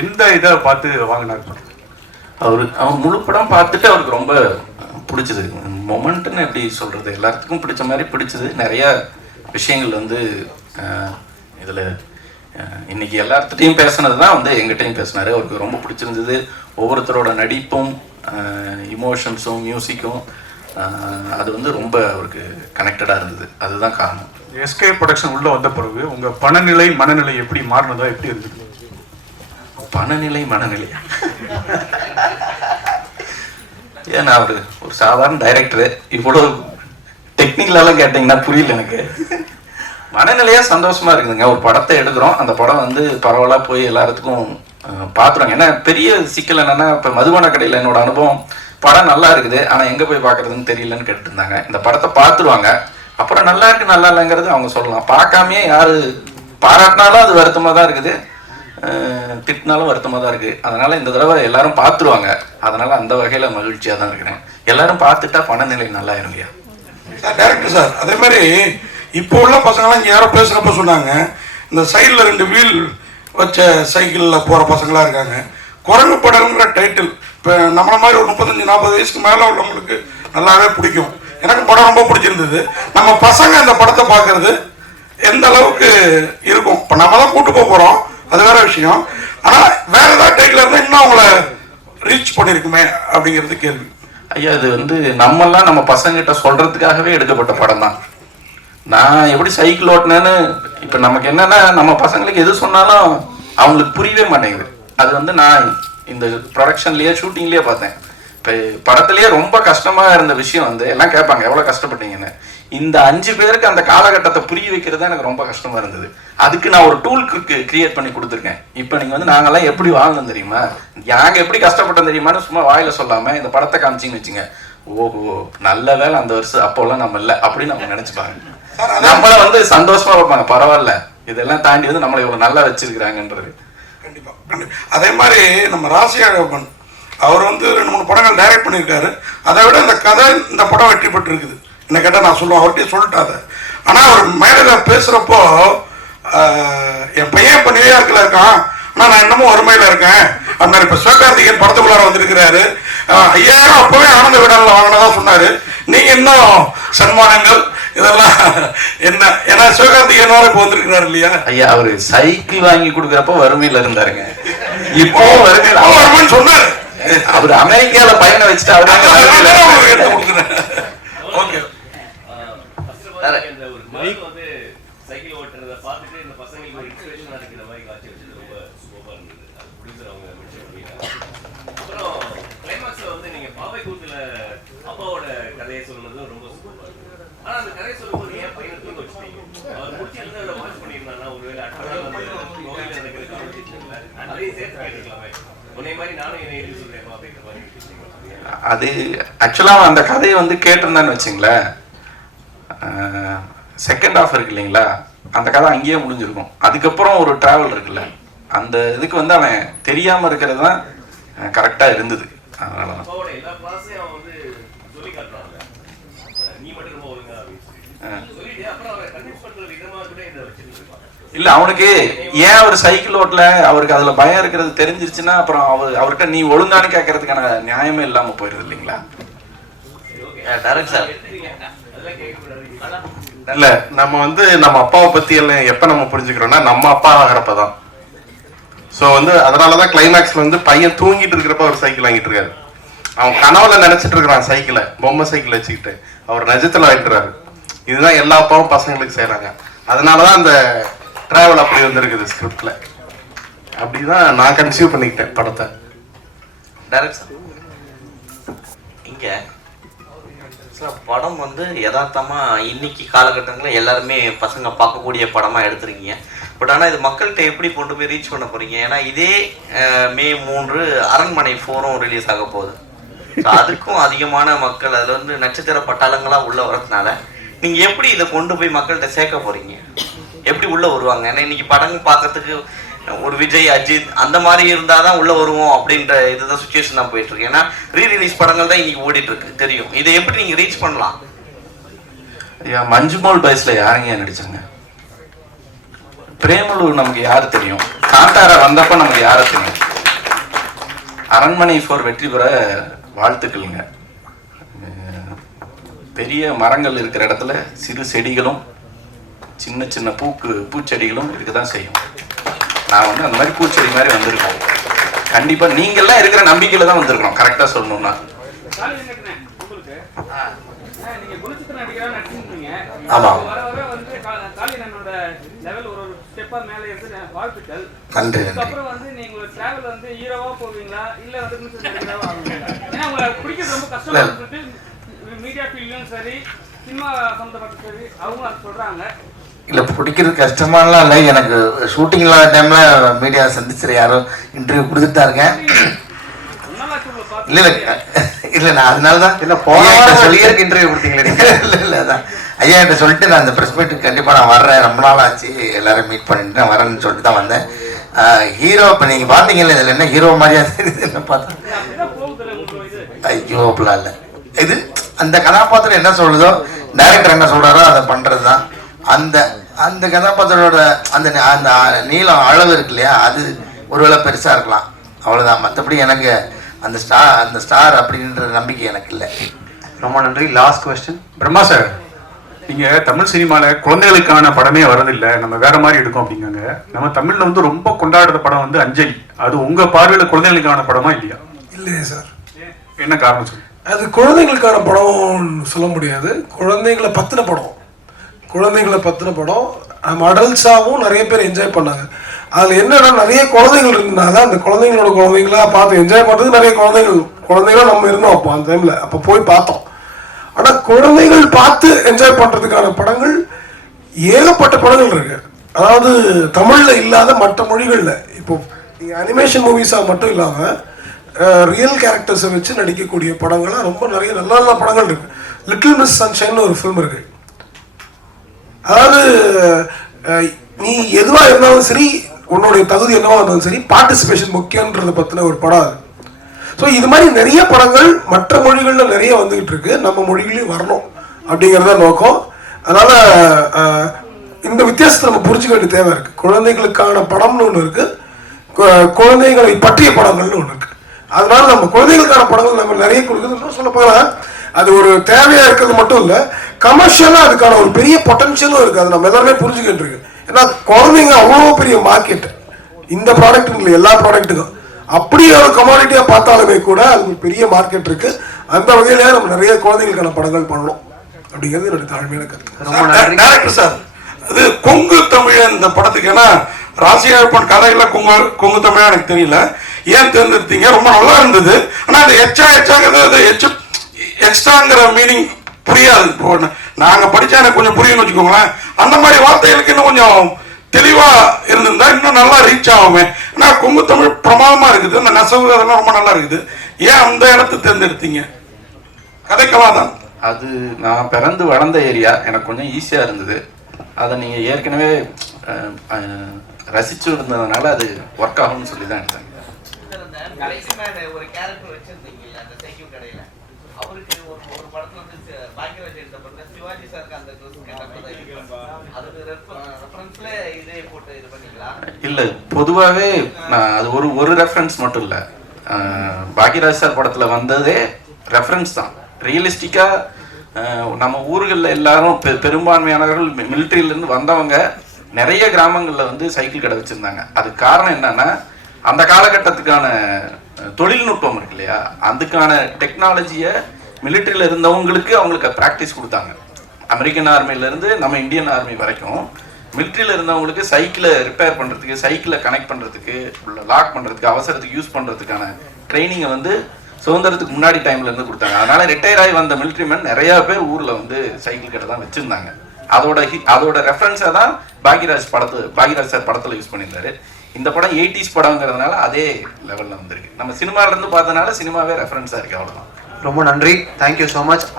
எந்த இதை பார்த்து வாங்கினார்? அவர் முழு படம் பார்த்துட்டு அவருக்கு ரொம்ப பிடிச்சது. மொமெண்ட்டுன்னு எப்படி சொல்கிறது, எல்லாத்துக்கும் பிடிச்ச மாதிரி பிடிச்சது. நிறையா விஷயங்கள் வந்து இதில் இன்னைக்கு எல்லார்கிட்டையும் பேசுனது தான் வந்து எங்கிட்டையும் பேசினார். அவருக்கு ரொம்ப பிடிச்சிருந்தது. ஒவ்வொருத்தரோட நடிப்பும் இமோஷன்ஸும் மியூசிக்கும் அது வந்து ரொம்ப அவருக்கு கனெக்டடாக இருந்தது. அதுதான் காரணம். எஸ்கே ப்ரொடக்ஷன் உள்ளே வந்த பிறகு உங்கள் பணநிலை மனநிலை எப்படி மாறினதா, எப்படி இருந்தது? பணநிலை மனநிலையா? ஏன்னா அவர் ஒரு சாதாரண டைரக்டரு, இவ்வளோ டெக்னிக்கலாலாம் கேட்டிங்கன்னா புரியல எனக்கு. மனநிலையாக சந்தோஷமாக இருக்குதுங்க. ஒரு படத்தை எடுக்கிறோம், அந்த படம் வந்து பரவாயில்ல போய் எல்லாத்துக்கும் பார்த்துருவாங்க. ஏன்னா பெரிய சிக்கல் என்னென்னா, இப்போ மதுபான கடையில் என்னோட அனுபவம், படம் நல்லா இருக்குது ஆனால் எங்கே போய் பார்க்குறதுன்னு தெரியலன்னு கேட்டுருந்தாங்க. இந்த படத்தை பார்த்துருவாங்க, அப்புறம் நல்லா இருக்கு நல்லா இல்லைங்கிறது அவங்க சொல்லலாம். பார்க்காமையே யார் பாராட்டினாலும் அது வருத்தமாக தான் இருக்குது, திட்டினாலும் வருத்தமாக தான் இருக்குது. அதனால் இந்த தடவை எல்லாரும் பார்த்துருவாங்க. அதனால் அந்த வகையில் மகிழ்ச்சியாக தான் இருக்கிறேன். எல்லாரும் பார்த்துட்டா பணநிலை நல்லா இருங்கய்யா. சார் டேரக்டர் சார், அதே மாதிரி இப்போ உள்ள பசங்களாம் இங்கே யாரோ பேசுகிறப்ப சொன்னாங்க, இந்த சைடில் 2 வீல் வச்ச சைக்கிளில் போகிற பசங்களாக இருக்காங்க. குரங்கு படம்ங்கிற டைட்டில் இப்போ நம்மள மாதிரி ஒரு 35-40 வயசுக்கு மேலே உள்ளவங்களுக்கு நல்லாவே பிடிக்கும். எனக்கு படம் ரொம்ப பிடிச்சிருந்தது. நம்ம பசங்க இந்த படத்தை பார்க்கறது எந்த அளவுக்கு இருக்கும்? இப்போ நம்ம தான் கூட்டு போக போகிறோம், அது வேற விஷயம். ஆனால் வேற ஏதாவது டைட்டில் இருந்தால் இன்னும் அவங்கள ரீச் பண்ணியிருக்குமே அப்படிங்கிறது கேள்வி. ஐயா, அது வந்து நம்மெல்லாம் நம்ம பசங்கிட்ட சொல்கிறதுக்காகவே எடுக்கப்பட்ட படம் தான். நான் எப்படி சைக்கிள் ஓட்டினேன்னு இப்போ நமக்கு என்னென்னா, நம்ம பசங்களுக்கு எது சொன்னாலும் அவங்களுக்கு புரியவே மாட்டேங்குது. அது வந்து நான் இந்த ப்ரொடக்ஷன்லேயே ஷூட்டிங்லேயே பார்த்தேன். இப்போ படத்துலேயே ரொம்ப கஷ்டமாக இருந்த விஷயம் வந்து எல்லாம் கேட்பாங்க எவ்வளோ கஷ்டப்பட்டீங்கன்னு. இந்த 5 பேருக்கு அந்த காலகட்டத்தை புரிய வைக்கிறது தான் எனக்கு ரொம்ப கஷ்டமாக இருந்தது. அதுக்கு நான் ஒரு டூல் கிரியேட் பண்ணி கொடுத்துருக்கேன். இப்போ நீங்கள் வந்து நாங்கள்லாம் எப்படி வாழ்ந்தோம் தெரியுமா, நாங்கள் எப்படி கஷ்டப்பட்டோம் தெரியுமான்னு சும்மா வாயில் சொல்லாமல் இந்த படத்தை காமிச்சிங்கன்னு வச்சுங்க, ஓஹோ நல்ல வேலை அந்த வருஷம் அப்போல்லாம் நம்ம இல்லை அப்படின்னு நம்ம நினச்சிப்பாங்க. நம்மளை வந்து சந்தோஷமா வைப்பாங்க, பரவாயில்ல இதெல்லாம் தாண்டி வந்து நம்மளை இவ்வளோ நல்லா வச்சிருக்கிறாங்கன்றது. கண்டிப்பாக கண்டிப்பாக. அதே மாதிரி நம்ம ராசியாகப்பன் அவர் வந்து 2-3 படங்கள் டைரக்ட் பண்ணியிருக்காரு. அதை விட இந்த கதை இந்த படம் வெற்றி பெற்று இருக்குது. என்ன கேட்டால் நான் சொல்லுவேன், அவர்கிட்டயே சொல்லிட்டாத. ஆனால் அவர் மேடையில் பேசுகிறப்போ என் பையன் இப்போ நியூயார்க்கில் இருக்கான், ஆனால் நான் இன்னமும் வறுமையில் இருக்கேன் அப்படின்னா. இப்போ சிவகார்த்திகேயன் படத்துக்குள்ளார வந்திருக்கிறாரு. 5000 அப்போவே ஆனந்த விடலில் வாங்கினதா சொன்னார். நீங்கள் இன்னும் சன்மானங்கள் இதெல்லாம் என்ன? ஏன்னா சிவகார்த்திகேயன் இப்போ வந்திருக்கிறாரு இல்லையா? ஐயா, அவரு சைக்கிள் வாங்கி கொடுக்குறப்போ வறுமையில இருந்தாருங்க, இப்போ வருமானு சொன்னாரு. அவர் அமெரிக்கால பயணம் வச்சுட்டு அவரு எடுத்து கொடுக்குறேன். ஓகே, சைக்கிள் ஓட்டுறத பார்த்துட்டு இந்த பசங்களுக்கு ஒரு இன்ஸ்பிரேஷனா இருக்கிற மாதிரி காட்சி வச்சது ரொம்ப சூப்பரா இருந்தது. அது ப்ரொடியூசர் அவங்க மென்ஷன் பண்ணிட்டாங்க. அப்புறம் கிளைமாக்ஸ்ல வந்து நீங்க பாவை கூத்துல அப்பாவோட கதையை சொல்லுறது ரொம்ப சூப்பரா இருந்தது. ஆனா அந்த கதையை சொல்லும்போது ஏன் பையனை தூங்க வச்சுட்டீங்க? அவர் முடிச்சிருந்து அதை வாட்ச் பண்ணியிருந்தாங்கன்னா ஒருவேளை அடுத்த நாள் வந்து கோவில நடக்கிற கான்வர்சேஷன்ல அதையும் சேர்த்து கேட்டுக்கலாமே. உன்னை மாதிரி நானும் என்னை எழுதி சொல்றேன் அப்படிங்கிற மாதிரி. அது ஆக்சுவலா அந்த கதையை வந்து கேட்டிருந்தான்னு வச்சுங்களேன், செகண்ட் ஹாஃப் இருக்கு இல்லைங்களா, அந்த கதை அங்கேயே முடிஞ்சிருக்கும். அதுக்கப்புறம் ஒரு டிராவல் இருக்குல்ல, அந்த இதுக்கு வந்து அவன் தெரியாம இருக்கிறது தான் கரெக்டா இருந்தது. அதனாலதான் இல்ல, அவனுக்கு ஏன் ஒரு சைக்கிள் ஓட்டல, அவருக்கு அதுல பயம் இருக்கிறது தெரிஞ்சிருச்சுன்னா அப்புறம் அவர்கிட்ட நீ ஒழுங்கானு கேட்கறதுக்கான நியாயமே இல்லாம போயிருது இல்லைங்களா? இல்ல, நம்ம வந்து நம்ம அப்பாவை பத்தி எல்லாம் எப்ப நம்ம புரிஞ்சுக்கிறோம்னா நம்ம அப்பா ஆகிறப்பதான். ஸோ வந்து அதனாலதான் கிளைமேக்ஸ்ல வந்து பையன் தூங்கிட்டு இருக்கிறப்ப அவர் சைக்கிள் வாங்கிட்டு இருக்காரு. அவன் கனவுல நினைச்சிட்டு இருக்கிறான் சைக்கிளை, பொம்மை சைக்கிள் வச்சுக்கிட்டு, அவர் நிஜத்துல வாங்கிட்டுறாரு. இதுதான் எல்லா அப்பாவும் பசங்களுக்கு செய்யறாங்க. அதனாலதான் அந்த டிராவல் அப்படி வந்திருக்குது ஸ்கிரிப்ட்ல. அப்படிதான் நான் கன்சியூவ் பண்ணிக்கிட்டேன் படத்தை. டைரக்டர் இங்க படம் வந்து யதார்த்தமா இன்னைக்கு காலகட்டங்களில் எல்லாருமே பசங்க பார்க்கக்கூடிய படமா எடுத்துருக்கீங்க. பட் ஆனால் இது மக்கள்கிட்ட எப்படி கொண்டு போய் ரீச் பண்ண போறீங்க? ஏன்னா இதே மே 3 அரண்மனை 4 ரிலீஸ் ஆக போகுது. அதுக்கும் அதிகமான மக்கள் அதில் வந்து நட்சத்திர பட்டாளங்களா உள்ள வரதுனால நீங்க எப்படி இதை கொண்டு போய் மக்கள்கிட்ட சேர்க்க போறீங்க? எப்படி உள்ள வருவாங்க? ஏன்னா இன்னைக்கு படம் பார்க்கறதுக்கு ஒரு விஜய், அஜித் அந்த மாதிரி இருந்தாதான் உள்ள வருவோம் அப்படின்ற இதுதான் சுச்சுவேஷன் தான் போயிட்டு இருக்கு. ஏன்னா ரீரிலீஸ் படங்கள் தான் இன்னைக்கு ஓடிட்டு இருக்கு தெரியும். இதை எப்படி நீங்க ரீச் பண்ணலாம்? ஐயா, மஞ்சுமோல் பாய்ஸ்ல யாருங்க நடிச்சாங்க? பிரேமலு நமக்கு யாரு தெரியும், காந்தாரா வந்தப்ப நமக்கு யாரை தெரியும். அரண்மனை 4 வெற்றி பெற வாழ்த்துக்கள்ங்க. பெரிய மரங்கள் இருக்கிற இடத்துல சிறு செடிகளும் சின்ன சின்ன பூச்செடிகளும் இருக்கதான் செய்யும். நான் வந்து அந்த மாதிரி பூச்செடி மாதிரி வந்திருக்கேன். கண்டிப்பா நீங்கெல்லாம் இருக்கிற நம்பிக்கையில தான் வந்திருக்கணும். கரெக்டா சொல்லணும்னா ஆமா. நன்றி. அப்புறம் வந்து நீங்க ஒரு டிராவல் வந்து ஹீரோவா போவீங்களா இல்ல வந்து ஏன்னா உங்களுக்கு பிடிக்கிறது ரொம்ப கஷ்டமா இருக்கு. மீடியா ஃபீல்ட்லயும் சரி சினிமா சம்பந்தப்பட்ட சரி அவங்க அது சொல்றாங்க. இல்லை பிடிக்கிறது கஷ்டமாலாம் இல்லை. எனக்கு ஷூட்டிங் இல்லாத டைமில் மீடியா சந்திச்சுற யாரும் இன்டர்வியூ கொடுத்துட்டு தான் இருக்கேன். இல்லை இல்லை நான் அதனால தான் இல்லை சொல்லியிருக்கு இன்டர்வியூ கொடுத்தீங்களே நீங்கள். இல்லை அதான் ஐயா கிட்ட சொல்லிட்டு நான் அந்த ப்ரெஸ் மீட்டுக்கு கண்டிப்பாக நான் வர்றேன், ரொம்ப நாள் ஆச்சு எல்லாரும் மீட் பண்ணிட்டு நான் வரேன்னு சொல்லிட்டு தான் வந்தேன். ஹீரோ இப்போ நீங்கள் பார்த்தீங்கல்ல, இதில் என்ன ஹீரோ மாதிரியா தெரியுது என்ன பார்த்தா? ஐயோ அப்படிலாம் இல்லை. இது அந்த கதாபாத்திரம் என்ன சொல்லுதோ, டைரக்டர் என்ன சொல்கிறாரோ அதை பண்ணுறது தான். அந்த அந்த கதாபாத்திரோட அந்த அந்த நீளம் அளவு இருக்கு இல்லையா, அது ஒருவேளை பெருசாக இருக்கலாம், அவ்வளோதான். மற்றபடி எனக்கு அந்த ஸ்டார் அப்படின்ற நம்பிக்கை எனக்கு இல்லை. ரொம்ப நன்றி. Last question. பிரம்மா சார், நீங்க தமிழ் சினிமால குழந்தைகளுக்கான படமே வரதில்லை, நம்ம வேற மாதிரி எடுக்கும் அப்படிங்காங்க. நம்ம தமிழ்ல வந்து ரொம்ப கொண்டாடுற படம் வந்து அஞ்சலி. அது உங்க பார்வையில குழந்தைகளுக்கான படமா இல்லையா? இல்லையே சார். என்ன காரணம் சொல்லு? அது குழந்தைகளுக்கான படம்னு சொல்ல முடியாது. குழந்தைங்களை பத்தின படம். நம்ம அடல்ட்ஸாகவும் நிறைய பேர் என்ஜாய் பண்ணாங்க. அதில் என்னன்னா நிறைய குழந்தைகள் இருந்தனால அந்த குழந்தைங்களோட குழந்தைங்களா பார்த்து என்ஜாய் பண்ணுறது நிறைய குழந்தைகளும் நம்ம இருந்தோம் அப்போ அந்த டைமில். அப்போ போய் பார்த்தோம். ஆனால் குழந்தைகள் பார்த்து என்ஜாய் பண்ணுறதுக்கான படங்கள் ஏகப்பட்ட படங்கள் இருக்கு. அதாவது தமிழில் இல்லாத மற்ற மொழிகளில் இப்போ நீங்கள் அனிமேஷன் மூவிஸாக மட்டும் இல்லாமல் ரியல் கேரக்டர்ஸை வச்சு நடிக்கக்கூடிய படங்கள்லாம் ரொம்ப நிறைய நல்ல நல்ல படங்கள் இருக்கு. லிட்டில் மிஸ் சன்ஷைன்னு ஒரு ஃபிலிம் இருக்கு. அதாவது நீ எதுவாக இருந்தாலும் சரி, உன்னுடைய தகுதி என்னவா இருந்தாலும் சரி, பார்ட்டிசிபேஷன் முக்கியன்றதை பற்றின ஒரு படம் அது. ஸோ இது மாதிரி நிறைய படங்கள் மற்ற மொழிகளில் நிறைய வந்துகிட்டு இருக்கு, நம்ம மொழிகளையும் வரணும் அப்படிங்கிறத நோக்கம். அதனால இந்த வித்தியாசத்தை நம்ம புரிஞ்சுக்க வேண்டிய தேவை இருக்கு. குழந்தைகளுக்கான படம்னு ஒன்று இருக்கு, குழந்தைகளை பற்றிய படங்கள்னு ஒன்று இருக்கு. அதனால நம்ம குழந்தைகளுக்கான படங்கள் நம்ம நிறைய கொடுக்குறது சொல்ல போனா அது ஒரு தேவையா இருக்கிறது மட்டும் இல்லை, கமர்ஷியலா அதுக்கான ஒரு பெரிய பொட்டன்ஷியலும் இருக்கு. அது நம்ம எல்லாருமே புரிஞ்சுக்கிட்டு இருக்கு. ஏன்னா குழந்தைங்க அவ்வளோ பெரிய மார்க்கெட் இந்த ப்ராடக்ட் இல்லை, எல்லா ப்ராடக்ட்டுக்கும். அப்படி ஒரு கமாடிட்டியா பார்த்தாலுமே கூட அது ஒரு பெரிய மார்க்கெட் இருக்கு. அந்த வகையில நம்ம நிறைய குழந்தைகளுக்கான படங்கள் பண்ணணும் அப்படிங்கிறது என்னுடைய தாழ்மையான கருத்து. டைரக்டர் சார், அது கொங்கு தமிழ் இந்த படத்துக்கு, ஏன்னா ராசியாப்பன் கதையில கொங்கு தமிழா எனக்கு தெரியல, ஏன் தேர்ந்தெடுத்தீங்க? ரொம்ப நல்லா இருந்தது. ஆனா அது எக்ஸ்ட்ராங்கிற மீனிங் புரியாது. இப்போ நாங்க படிச்சா எனக்கு கொஞ்சம் புரியும்னு வச்சுக்கோங்களேன். அந்த மாதிரி வார்த்தைகளுக்கு இன்னும் கொஞ்சம் தெளிவா இருந்திருந்தா இன்னும் நல்லா ரீச் ஆகுமே. ஏன்னா கொங்கு தமிழ் பிரமாதமா இருக்குது, அந்த நெசவு அதெல்லாம் ரொம்ப நல்லா இருக்குது. ஏன் அந்த இடத்தை தேர்ந்தெடுத்தீங்க? கதைக்கலாம் தான் அது. நான் பிறந்து வளர்ந்த ஏரியா, எனக்கு கொஞ்சம் ஈஸியா இருந்தது. அதை நீங்க ஏற்கனவே ரசிச்சு இருந்ததுனால அது ஒர்க் ஆகும்னு சொல்லி தான் எடுத்தாங்க. ஒரு கேரக்டர் வச்சிருந்தீங்க அந்த சைக்கிள் கடையில, அவருக்கு ஒரு படத்துல வந்து பாக்கியராஜ் எடுத்த படத்துல சிவாஜி சாருக்கு அந்த ரெஃபரன்ஸ்ல இதே போட்டு இது பண்ணீங்களா? இல்ல, பொதுவாவே நான் அது ஒரு ரெஃபரன்ஸ் மட்டும் இல்ல, பாக்கியராஜ் சார் படத்துல வந்ததே ரெஃபரன்ஸ் தான். ரியலிஸ்டிக்கா நம்ம ஊர்களில் எல்லாரும் பெரும்பான்மையானவர்கள் மிலிட்ரியிலேருந்து வந்தவங்க நிறைய கிராமங்களில் வந்து சைக்கிள் கடை வச்சுருந்தாங்க. அதுக்கு காரணம் என்னன்னா, அந்த காலகட்டத்துக்கான தொழில்நுட்பம் இருக்கு இல்லையா, அதுக்கான டெக்னாலஜியை மிலிட்ரியில் இருந்தவங்களுக்கு அவங்களுக்கு ப்ராக்டிஸ் கொடுத்தாங்க. அமெரிக்கன் ஆர்மியிலேருந்து நம்ம இந்தியன் ஆர்மி வரைக்கும் மிலிட்ரியில் இருந்தவங்களுக்கு சைக்கிளை ரிப்பேர் பண்ணுறதுக்கு, சைக்கிளை கனெக்ட் பண்ணுறதுக்கு, லாக் பண்ணுறதுக்கு, அவசரத்துக்கு யூஸ் பண்ணுறதுக்கான ட்ரைனிங்கை வந்து சுதந்திரத்துக்கு முன்னாடி டைம்ல இருந்து கொடுத்தாங்க. அதனால ரிட்டையர் ஆகி வந்த மிலிட்ரிமேன் நிறைய பேர் ஊர்ல வந்து சைக்கிள் கடை தான் வச்சிருந்தாங்க. அதோட ரெஃபரன்ஸா தான் பாக்யராஜ் சார் படத்துல யூஸ் பண்ணியிருந்தாரு. இந்த படம் 80s படம்ங்கிறதுனால அதே லெவல்ல வந்திருக்கு. நம்ம சினிமால இருந்து பார்த்தனால சினிமாவே ரெஃபரன்ஸா இருக்கு, அவ்வளவுதான். ரொம்ப நன்றி. Thank you so much.